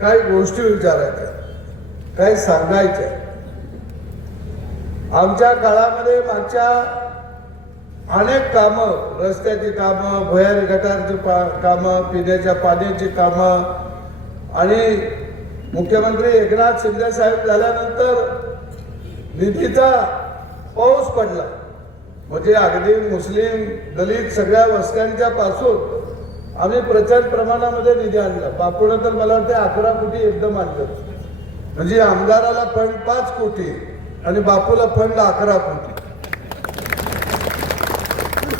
काही गोष्टी विचारायच्या काही सांगायच्या. आमच्या काळामध्ये मागच्या अनेक कामं रस्त्याची कामं भुयारी गटारची पा कामं पिण्याच्या पाण्याची कामं आणि मुख्यमंत्री एकनाथ शिंदे साहेब झाल्यानंतर निधीचा पाऊस पडला. म्हणजे अगदी मुस्लिम दलित सगळ्या वस्त्यांच्या पासून आम्ही प्रचंड प्रमाणामध्ये निधी आणला. बापूनं तर मला वाटतं अकरा कोटी एकदम आणलं. म्हणजे आमदाराला फंड पाच कोटी आणि बापूला फंड अकरा कोटी.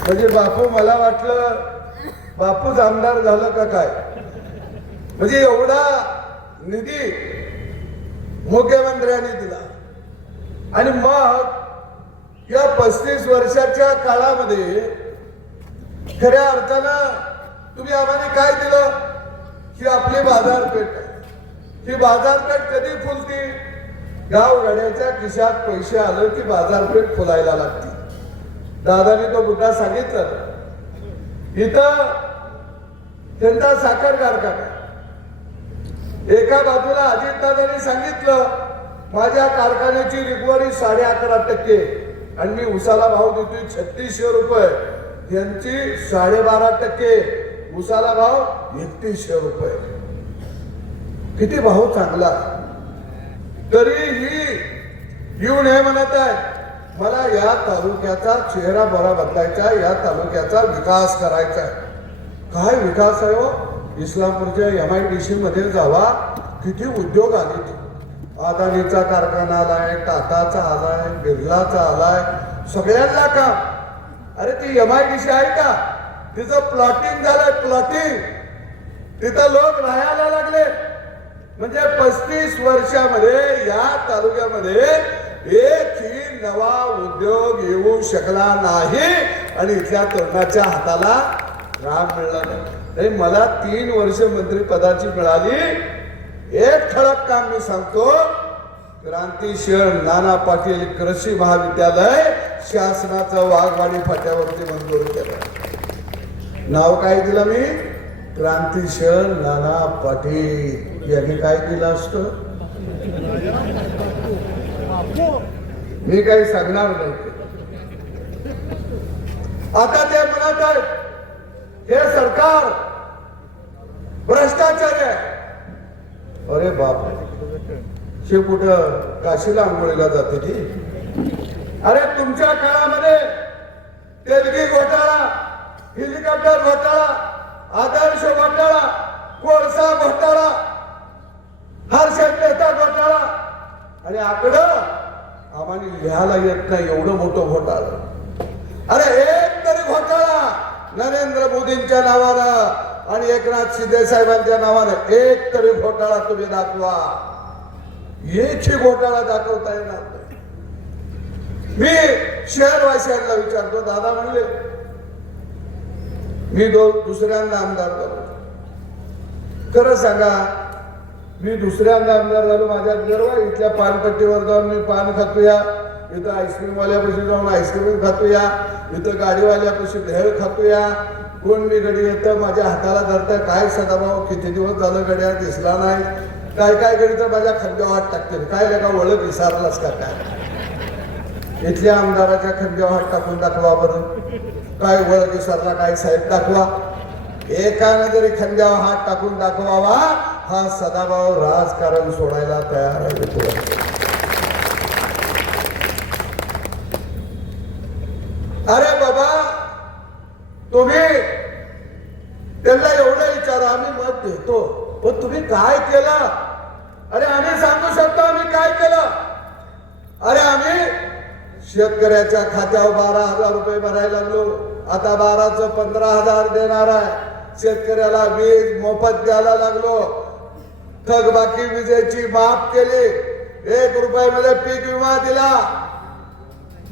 म्हणजे बापू मला वाटलं बापूच आमदार झालं का काय? म्हणजे एवढा निधी मुख्यमंत्र्यांनी दिला. आणि मग या पस्तीस वर्षाच्या काळामध्ये खऱ्या अर्थानं तुम्ही आम्हाला काय दिलं? ही आपली बाजारपेठ ही बाजारपेठ कधी फुलती? गाव खिशात पैसे आलं की बाजारपेठ फुलायला लागते. दादाने तो मुद्दा सांगितला. इथं त्यांचा साखर कारखाना एका बाजूला अजितदादांनी सांगितलं माझ्या कारखान्याची रिकव्हरी साडे अकरा टक्के आणि मी उसाला भाव देतोय छत्तीसशे रुपये. यांची साडेबारा टक्के उसाला भाव एकतीसशे रुपये. किती भाव चांगला. तरीही येऊन हे म्हणत आहे मला या तालुक्याचा चेहरा बरा बदलायचा या तालुक्याचा विकास करायचा आहे. काय विकास आहे हो? इस्लामपूरच्या एम आय डी सी मध्ये जावा किती उद्योग आले अदानीचा कारखाना आलाय टाटाचा आलाय बिर्लाचा आलाय सगळ्यांना काम. अरे ती एम आय डी सी आहे का? तिचं प्लॉटिंग झालंय प्लॉटिंग तिथं लोक राहायला लागले. म्हणजे पस्तीस वर्षामध्ये या तालुक्यामध्ये एकही नवा उद्योग येऊ शकला नाही आणि इथल्या तरुणाच्या हाताला राम मिळला नाही. मला तीन वर्ष मंत्रीपदाची मिळाली. एक ठळक काम मी सांगतो. क्रांतीशील नाना पाटील कृषी महाविद्यालय शासनाचं वाघवाडी फाट्यावरती मंजूर केलं नाव काय दिलं मी? क्रांतीशील नाना पाटील. यांनी काय दिलं असतं? मी काही सांगणार नाही. आता ते म्हणत आहेत हे सरकार भ्रष्टाचारी आहे. अरे बाप शे कुठं? काशीला आंघोळीला जाते ती. अरे तुमच्या काळामध्ये तेलगी घोटाळा विद्यापीठ घोटाळा आदर्श घोटाळा कोळसा घोटाळा हर्षद मेहता घोटाळा. आणि आकडं आम्हाला लिहायला येत नाही एवढं मोठं घोटाळा. अरे एक तरी घोटाळा नरेंद्र मोदींच्या नावानं आणि एकनाथ शिंदे साहेबांच्या नावानं एक तरी घोटाळा तुम्ही दाखवा. एकही घोटाळा दाखवता येणार नाही. मी शहरवासियांना विचारतो दादा म्हणले मी दो दुसऱ्यांदा आमदार झालो खरं सांगा मी दुसऱ्यांदा आमदार झालो माझ्या गर्व इथल्या पानपट्टीवर जाऊन मी पान खातोया इथं आईस्क्रीमवाल्यापाशी जाऊन आईस्क्रीम खातोया इथं गाडीवाल्यापाशी भेळ खातोया. कोण मी गडी येतं माझ्या हाताला धरतं काय सदाभाऊ किती दिवस झालं गड्या दिसला नाही. काय काय गडी तर माझ्या खांद्यावर हात टाकते काय लेका ओळख विसारलास का काय? इथल्या आमदाराच्या खांद्यावर हात टाकून दाखवा बरं. काय वळगे सरला काय साहेब दाखवा. एकानं जरी खंद्यावर हात टाकून दाखवावा हा सदाभाऊ राजकारण सोडायला तयार आहे अरे बाबा तुम्ही त्यांना एवढं विचारा आम्ही मत देतो. पण तुम्ही काय केलं? अरे आम्ही सांगू शकतो आम्ही काय केलं? अरे आम्ही शेतकऱ्याच्या खात्यावर बारा हजार रुपये भरायला लागलो. आता बाराचं पंधरा हजार देणार आहे. शेतकऱ्याला वीज मोफत द्यायला लागलो. थकबाकी विजेची माफ केली. एक रुपयामध्ये पीक विमा दिला.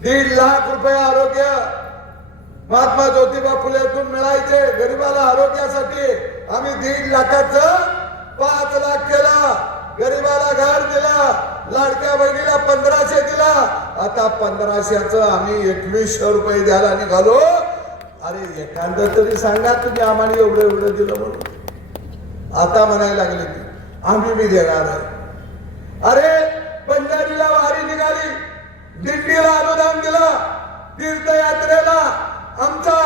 दीड लाख रुपये आरोग्य. महात्मा ज्योतिबा फुलेतून मिळायचे गरीबाला आरोग्यासाठी. आम्ही दीड लाखाचं पाच लाख केला. गरीबाला घर दिला. लाडक्या बहिणीला पंधराशे दिला. आता पंधराशेच आम्ही एकवीसशे रुपये द्यायला निघालो. अरे एखादं तरी सांगा तुम्ही आम्हाला एवढं एवढं दिलं म्हणून. आता म्हणायला लागले की आम्ही बी देणार आहे. अरे पंजाबीला वारी निघाली. दिंडीला अनुदान दिलं. तीर्थयात्रेला आमचा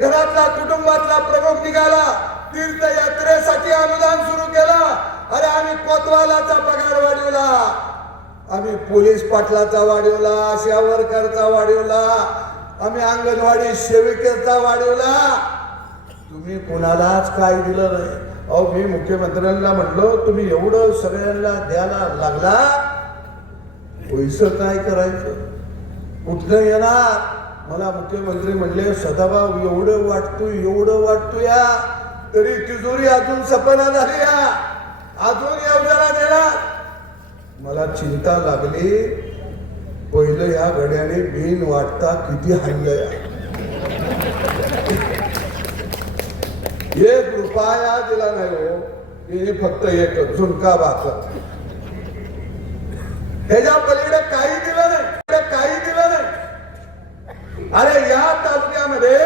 घरातला कुटुंबातला प्रमुख निघाला. तीर्थयात्रेसाठी अनुदान सुरू केला. अरे आम्ही कोतवालाचा पगार वाढवला. आम्ही पोलीस पाटलाचा वाढवला शेवरकरचा वाढवला. आम्ही अंगणवाडी सेविकेचा वाढवला. तुम्ही कोणालाच काय दिलं नाही. अहो मी मुख्यमंत्र्यांना म्हटलो तुम्ही एवढं सगळ्यांना द्यायला लागला. पैसे काय करायचं? कुठलं येणार? मला मुख्यमंत्री म्हणले सदाभाऊ एवढं वाटतो एवढं वाटतो या तरी तिजोरी अजून सपना झाली. या अजून योजना देणार. मला चिंता लागली. पहिलं या गड्याने मेन वाटता किती हाणलं या. एक रुपया दिला नाही हो. फक्त एक झुणका भाकर. ह्याच्या पलीकडे काही दिलं नाही. काही दिलं नाही. अरे या तालुक्यामध्ये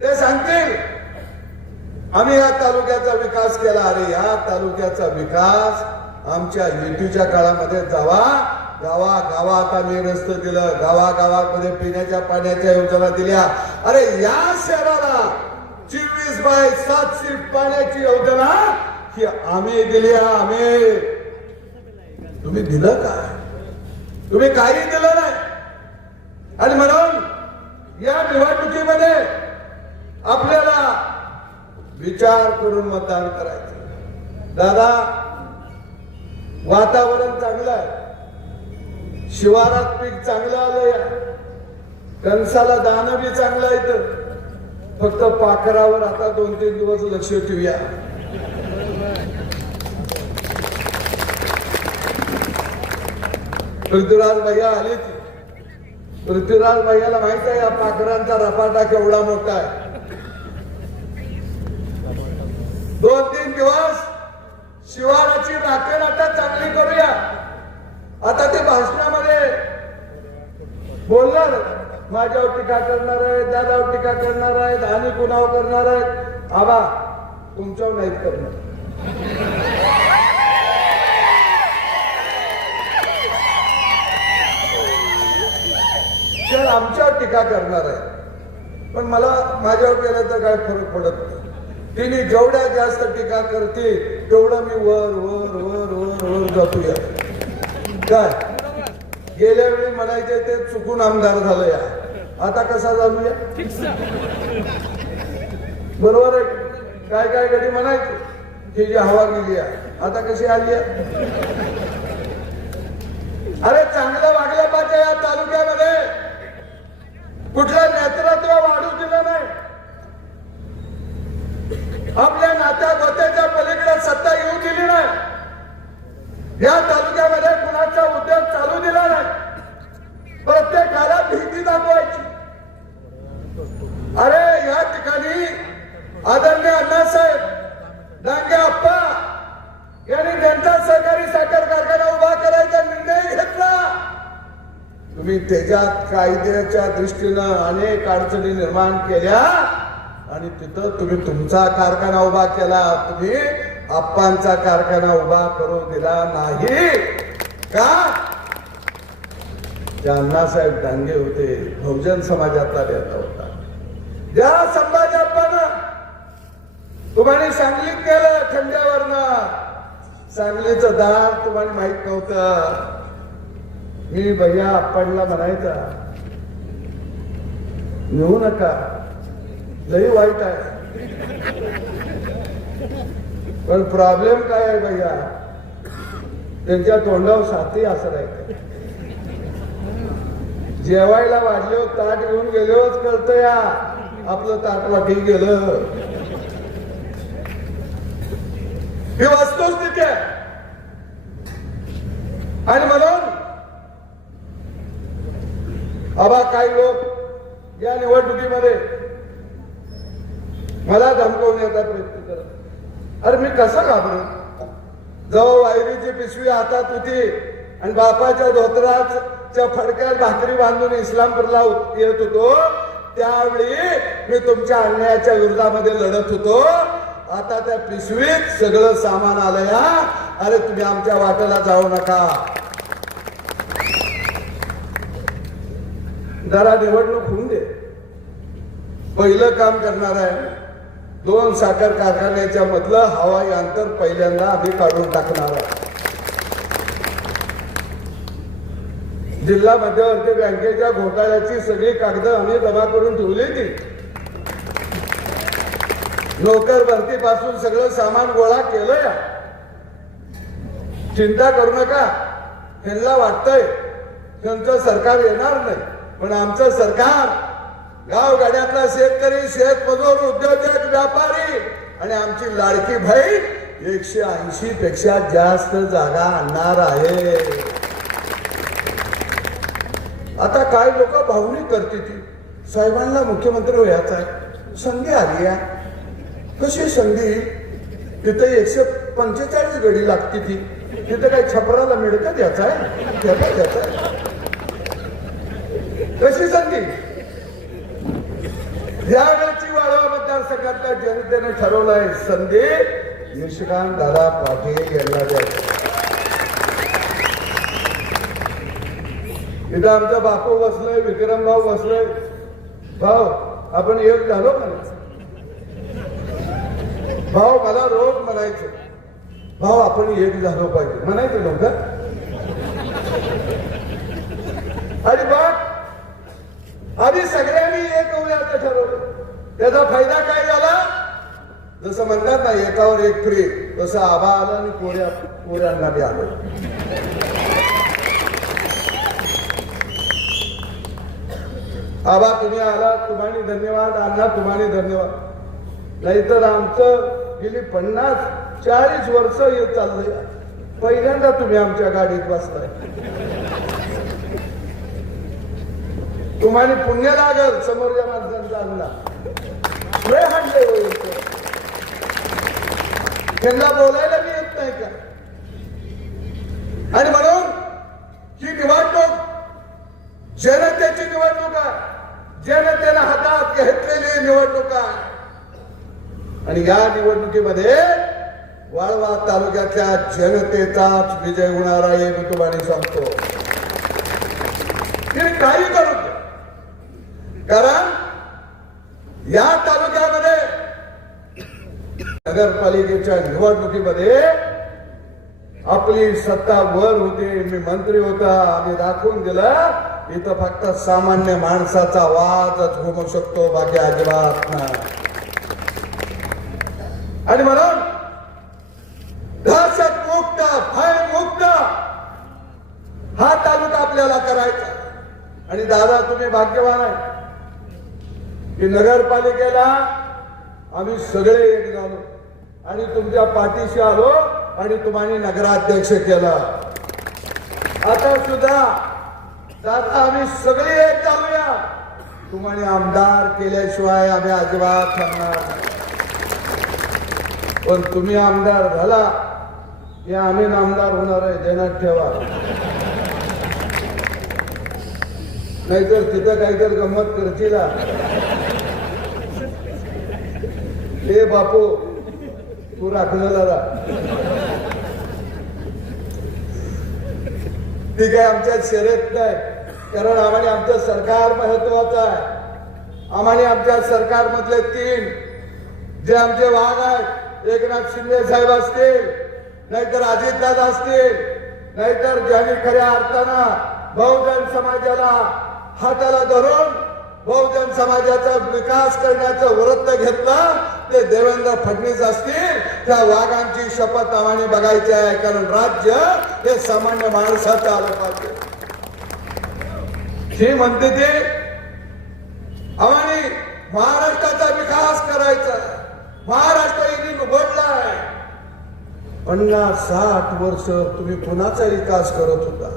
ते सांगतील. आम्ही या तालुक्याचा विकास केला. अरे या तालुक्याचा विकास आमच्या युतीच्या काळामध्ये जावा. गावा गावात आम्ही रस्ते दिलं. गावागावामध्ये पिण्याच्या पाण्याच्या योजना दिल्या. अरे या शहराला चोवीस बाय सातशे पाण्याची योजना ही आम्ही दिली आम्ही. तुम्ही दिलं काय तुम्ही काही दिलं नाही. आणि म्हणून या निवडणुकीमध्ये आपल्याला विचार करून मतदान करायचं दादा वातावरण चांगलं आहे. शिवारात पीक चांगलं आलंय. कणसाला दाणं बी चांगलं आहे तर फक्त पाखरावर आता दोन तीन दिवस लक्ष ठेवूया. पृथ्वीराज भैया आले पृथ्वीराज भैयाला माहीत आहे या पाखरांचा रपाटा केवढा मोठा आहे. दोन तीन दिवस शिवाराची राखण आता चांगली करूया. आता ते भाषणामध्ये बोलणार. माझ्यावर टीका करणार आहे दादावर टीका करणार आहेत आणि कुणावर करणार आहेत. आबा तुमच्यावर नाहीत करणार. तर आमच्यावर टीका करणार आहे पण मला माझ्यावर केलं तर काय फरक पडत नाही. तिने जेवढ्या जास्त टीका करते तेवढं मी वर वर वर वर वर जातोया. काय? गेल्या वेळी म्हणायचे ते चुकून आमदार झालं या. आता कसा झालूया बरोबर आहे? काय काय कधी म्हणायचे? ही जी हवा गेली आहे आता कशी आली आहे अरे चांगलं वागलं पाहिजे या तालुक्यामध्ये कुठलं नेतृत्व वाढू दिलं नाही आपल्या नात्या गोत्याच्या पलीकडे सत्ता येऊ दिली नाही या तालुक्यामध्ये कुणाचा उद्योग चालू दिला नाही प्रत्येकाला भीती दाखवायची अरे या ठिकाणी आदरणीय अण्णासाहेब डांगे आप्पा यांनी जनता सहकारी साखर कारखाना उभा करायचा निर्णय घेतला तुम्ही त्याच्यात कायद्याच्या दृष्टीनं अनेक अडचणी निर्माण केल्या. आणि तिथं तुम्ही तुमचा कारखाना उभा केला. तुम्ही आप्पांचा कारखाना उभा करू दिला नाही. का? त्या अण्णासाहेब डांगे होते बहुजन समाजातला नेता होता. ज्या संभाजाप्पानं तुम्हाला सांगलीत केलं खंड्यावरनं सांगलीचं दार तुम्हाला माहीत नव्हतं. मी भैया आप्पांना म्हणायचा नेऊ नका लई वाईट आहे. पण प्रॉब्लेम काय आहे भैया? त्यांच्या तोंडावर साथी असं जेवायला वाढले ताट घेऊन गेलोच कळत या. आपलं ताट वाटी गेलं. ही वस्तुस्थिती आहे. आणि म्हणून आबा काही लोक या निवडणुकीमध्ये मला धमकवण्याचा प्रयत्न करत अरे मी कसं घाबरू? जवळ वायरीची पिशवी हातात होती आणि बापाच्या धोत्राच्या फडक्यात भाकरी बांधून इस्लामपूरला येत होतो. त्यावेळी मी तुमच्या अन्यायाच्या विरोधामध्ये लढत होतो. आता त्या पिशवीत सगळं सामान आलं या अरे तुम्ही आमच्या वाटेला जाऊ नका. जरा निवडणूक होऊन दे. पहिलं काम करणार आहे दोन साखर कारखान्याच्या मधलं हवाई अंतर पहिल्यांदा आम्ही काढून टाकणार आहे. जिल्हा मध्यवर्ती बँकेच्या घोटाळ्याची सगळी कागद आम्ही जमा करून ठेवली ती नोकर भरतीपासून सगळं सामान गोळा केलंय. चिंता करू नका. त्यांना वाटतंय त्यांचं सरकार येणार नाही. पण आमचं सरकार गावगाड्यातला शेतकरी शेतमजूर उद्योजक व्यापारी आणि आमची लाडकी बहीण एकशे ऐंशी पेक्षा जास्त जागा आणणार आहे. आता काय लोक भावनी करते ती? साहेबांना मुख्यमंत्री व्हायचा आहे. संधी आली आहे कशी संधी? तिथे एकशे पंचेचाळीस गडी लागते ती. तिथे काही छपराला मिळतं द्यायचा आहे? त्याला द्यायचा आहे कशी संधी यावेळची वाढवा मतदारसंघातल्या जनतेने ठरवलंय संधी निशिकांत दादा पाटील यांना द्यायची इथं आमचा बापू बसलोय विक्रमभाऊ बसलोय. भाऊ आपण एक झालो म्हणायचं भाऊ मला रोज म्हणायचं भाऊ आपण एक झालो पाहिजे. म्हणायचं नव्हतं आणि बघ आधी सगळ्यांनी एक होण्याचं ठरवलं त्याचा फायदा काय झाला? जसं म्हणतात ना एकावर एक फ्री तसं आबा आला आणि कोऱ्या कोऱ्यांना बी आलं. आबा तुम्ही आला तुम्हाला धन्यवाद. अण्णा तुम्हाला धन्यवाद. नाहीतर आमचं गेली पन्नास चाळीस वर्ष हे चाललंय. पहिल्यांदा तुम्ही आमच्या गाडीत बसताय. तुम्हाला पुण्य लागल समोरच्या माणसांचा अण्णा. हटले त्यांना बोलायला मी येत नाही का? आणि म्हणून ही निवडणूक जनतेची निवडणूक आहे. जनतेनं हातात घेतलेली निवडणूक आहे. आणि या निवडणुकीमध्ये वाळवा तालुक्यातल्या जनतेचाच विजय होणार आहे मी तुम्हाला सांगतो. काही करू कारण या तालुक्यामध्ये नगरपालिकेच्या निवडणुकीमध्ये आपली सत्ता वर होती. मी मंत्री होता. आम्ही दाखवून दिलं. इथं फक्त सामान्य माणसाचा वादच घुमू शकतो. बाकी अजिबात नाही. आणि म्हणून दहशत मुक्त भय मुक्त हा तालुका आपल्याला करायचा आणि दादा तुम्ही भाग्यवान आहे. की नगरपालिकेला आम्ही सगळे एक झालो. आणि तुमच्या पाठीशी आलो आणि तुम्हाला नगराध्यक्ष केला. आता सुद्धा आता आम्ही सगळे एक झालूया. तुम्हाला आमदार केल्याशिवाय आम्ही अजिबात थांबणार पण तुम्ही आमदार झाला की आम्ही आमदार होणार आहे देण्यात ठेवा. नाहीतर तिथं काहीतरी गंमत करतील हे बापू तू राखलं जरा. ती काय आमच्या शर्यत नाही. कारण आम्हाला आमचं सरकार महत्वाचं आहे. आम्हाला आमच्या सरकारमधले तीन जे आमचे वाहन आहेत एकनाथ शिंदे साहेब असतील नाहीतर अजितदादा असतील नाहीतर ज्यांनी खऱ्या अर्थानं बहुजन समाजाला हाताला धरून बहुजन समाजाचा विकास करण्याचं व्रत घेतलं ते देवेंद्र फडणवीस असतील त्या वाघांची शपथ आम्हाला बघायची आहे कारण राज्य हे सामान्य माणसाचं आलं पाहिजे. ही म्हणते ते आम्हाला महाराष्ट्राचा विकास करायचा महाराष्ट्र इनिंग उघडलाय. पन्नास साठ वर्ष तुम्ही कुणाचा विकास करत होता?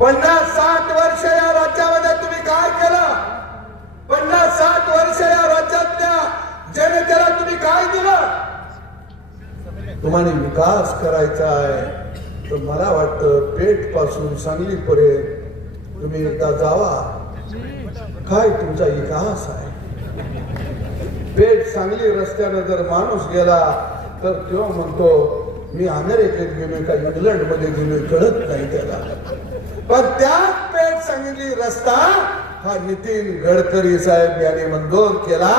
पन्नास साठ वर्ष या राज्यामध्ये तुम्ही काय केलं? पन्नास साठ वर्ष या राज्यातल्या जनतेला तुम्ही काय दिलं? तुम्हाला विकास करायचा आहे तर मला वाटतं पेठपासून सांगली पर्यंत तुम्ही एकदा जावा. काय तुमचा विकास आहे? पेठ सांगली रस्त्यानं जर माणूस गेला तर तो म्हणतो मी अमेरिकेत गेलोय का इंग्लंडमध्ये गेलोय? कळत नाही त्याला. पण त्याच पेठ सांगितली रस्ता हा नितीन गडकरी साहेब यांनी मंजूर केला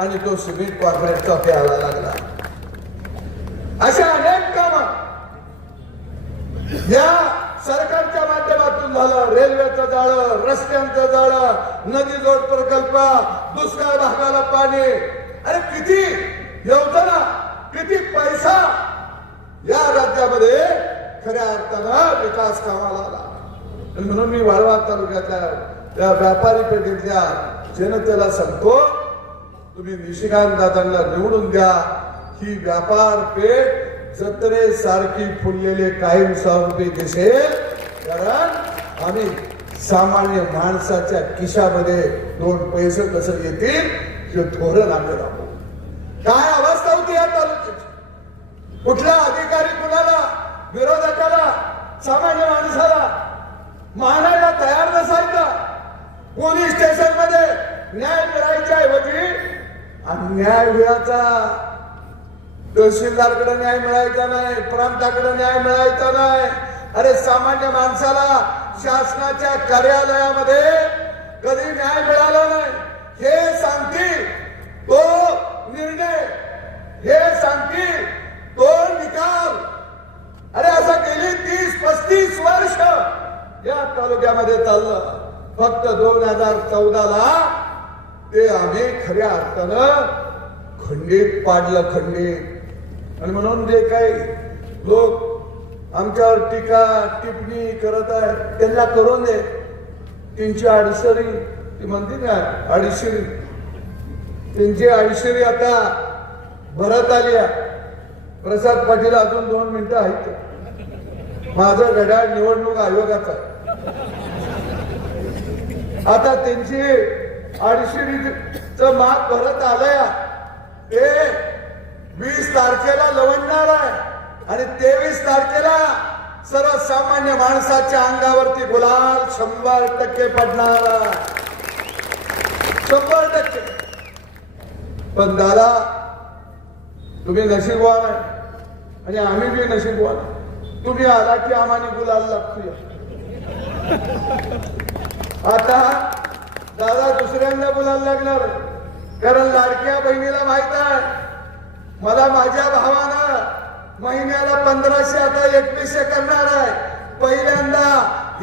आणि तो सिमेंट कॉन्क्रीटचा प्यायला लागला. अशा अनेक काम या सरकारच्या माध्यमातून झालं. रेल्वेचं जाळं रस्त्यांचं जाळं नदी जोड प्रकल्प दुष्काळ भागाला पाणी. अरे किती योजना किती पैसा या राज्यामध्ये खऱ्या अर्थानं विकास कामाला आला. म्हणून मी वाळवा तालुक्यातल्या त्या व्यापारी पेठेतल्या जनतेला सांगतो तुम्ही निशिकांत दादांना निवडून द्या. ही व्यापार पेठ जत्रे सारखी फुललेले कायम स्वरूपी दिसेल. कारण आम्ही सामान्य माणसाच्या खिशामध्ये दोन पैसे कसं येतील हे धोरण आम्ही राबवू. काय अवस्था होती या तालुक्याची? कुठला अधिकारी कुणाला विरोधकाला सामान्य माणसाला मानायला तयार नसायचा. पोलीस स्टेशनमध्ये न्याय मिळायच्या ऐवजी अन्याय मिळायचा तहसीलदारकडे न्याय मिळायचा नाही प्रांताकडे न्याय मिळायचा नाही. अरे सामान्य माणसाला शासनाच्या कार्यालयामध्ये कधी न्याय मिळाला नाही हे सांगतील तो निर्णय. हे सांगतील तो निकाल. अरे असं गेली तीस पस्तीस वर्ष या तालुक्यामध्ये चाललं. फक्त दोन हजार चौदाला ते आम्ही खऱ्या अर्थानं खंडित पाडलं खंडित. आणि म्हणून जे काही लोक आमच्यावर टीका टिप्पणी करत आहे त्यांना करून दे. त्यांची अडसरी ती म्हणते ना अडीशरी त्यांची अडीशरी आता भरत आली आहे. प्रसाद पाटील अजून दोन मिनिटं आहेत. माझं घड्याळ निवडणूक आयोगाचा आता त्यांची अडचणीच माग भरत आलंय. ते वीस तारखेला लवडणार आहे. आणि तेवीस तारखेला सर्वसामान्य माणसाच्या अंगावरती गुलाल शंभर टक्के पडणार. शंभर टक्के. पण दादा तुम्ही नशीबवान आहे. आणि आम्ही बी नशीबवान तुम्ही आला की आम्हाला गुलाल लागतोय आता दादा दुसऱ्यांदा बोलायला लागणार. कारण लाडक्या बहिणीला माहीत आहे मला माझ्या भावानं महिन्याला पंधराशे आता एकवीसशे करणार आहे. पहिल्यांदा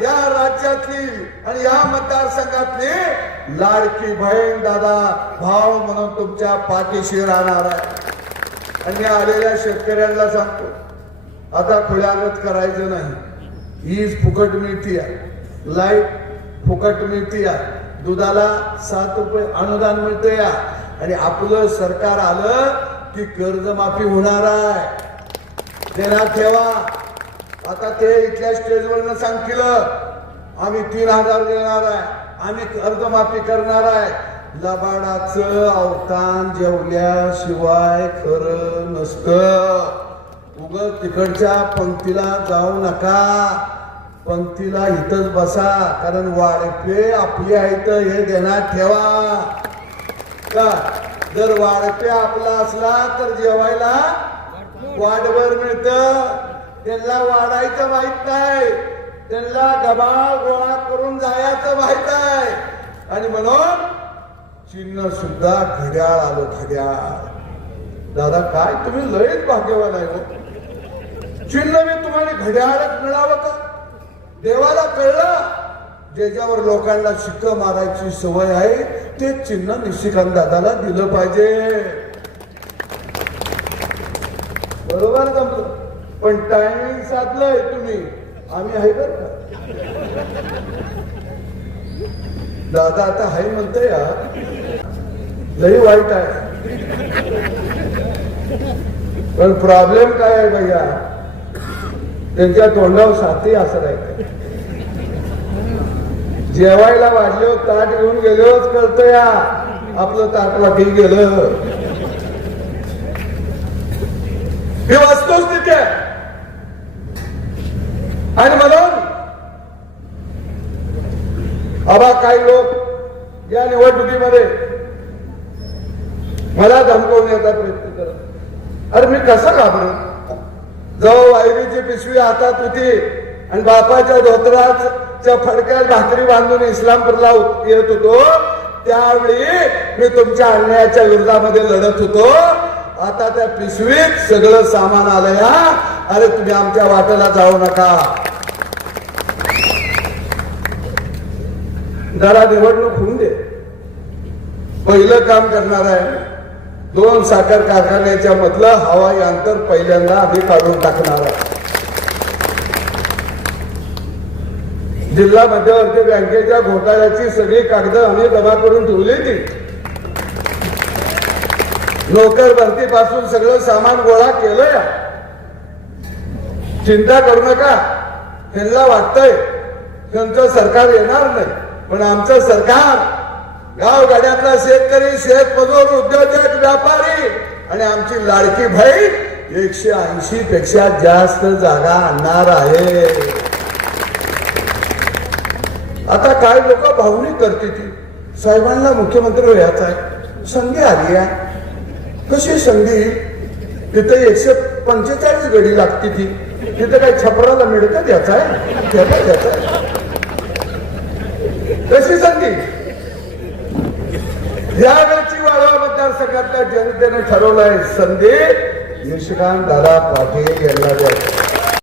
या राज्यातली आणि या मतदारसंघातली लाडकी बहीण दादा भाव म्हणून तुमच्या पाठीशी राहणार आहे. आणि आलेल्या शेतकऱ्यांना सांगतो आता खुल्यागत करायचं नाही. हीच फुकट मिळती आहे. लाइट फुकट मिळते या. दुधाला सात रुपये अनुदान मिळते या. आणि आपलं सरकार आलं की कर्जमाफी होणार आहे. देणार ठेवा. आता ते इथल्या स्टेजवरनं सांगतील आम्ही तीन हजार देणार आहे. आम्ही कर्जमाफी करणार आहे. लबाडाचं अवतान जेवल्याशिवाय खरं नसतं. उग तिकडच्या पंक्तीला जाऊ नका. पंक्तीला इथंच बसा कारण वाळपे आपली आहेत हे देण्यात ठेवा. का? जर वाळपे आपला असला तर जेवायला वाटभर मिळत. त्यांना वाढायचं माहीत नाही. त्यांना गबाळ गोळा करून जायचं माहीत आहे आणि म्हणून चिन्ह सुद्धा घड्याळ आलो घड्याळ. दादा काय तुम्ही लयच भाग्यवान आहे चिन्ह मी तुम्हाला घड्याळच मिळावं का? देवाला कळलं ज्याच्यावर लोकांना शिक्क मारायची सवय आहे ते चिन्ह निशिकांत दादाला दिलं पाहिजे. बरोबर जमलं पण टायमिंग साधलंय तुम्ही. आम्ही आहे बर का? दादा आता हाय म्हणतोय या लई वाईट आहे. पण प्रॉब्लेम काय आहे भैया? त्यांच्या तोंडावर साथी असं जेवायला वाढलो ताट घेऊन गेलोच कळत या. आपलं ताट वाटी गेलं. ही वाचतोच तिथे आणि म्हणून आबा काही लोक या निवडणुकीमध्ये मला धमकवण्याचा प्रयत्न करत अरे मी कसा घाबरू? जवळ वायरीची पिशवी हातात होती आणि बापाच्या धोत्राच्या फडक्यात भाकरी बांधून इस्लामपूरला येत होतो त्यावेळी मी तुमच्या अन्यायाच्या विरोधामध्ये लढत होतो. आता त्या पिशवीत सगळं सामान आलं या अरे तुम्ही आमच्या वाट्याला जाऊ नका. जरा निवडणूक होऊन दे. पहिलं काम करणार आहे दोन साखर कारखान्याच्या मधलं हवाई अंतर पहिल्यांदा आम्ही काढून टाकणार आहे जिल्हा मध्यवर्ती बँकेच्या घोटाळ्याची सगळी कागद आम्ही जमा करून ठेवली ती नोकर भरतीपासून सगळं सामान गोळा केलंय. चिंता करू नका. त्यांना वाटतंय त्यांचं सरकार येणार नाही. पण आमचं सरकार गाव गाड्यातला शेतकरी शेतमजूर उद्योजक व्यापारी आणि आमची लाडकी बहीण एकशे ऐंशी पेक्षा जास्त जागा आणणार आहे. आता काय लोक भावनिक करते ती? साहेबांना मुख्यमंत्री व्हायचा आहे. संधी आली आहे. कशी संधी? तिथे एकशे पंचेचाळीस गडी लागते ती. तिथे काही छपराला मिळतं याचा आहे त्याचा आहे. कशी संधी? यावेळची वाळवा मतदारसंघातल्या जनतेने ठरवलंय संधी. निशिकांत दादा पाटील यांना द्यायची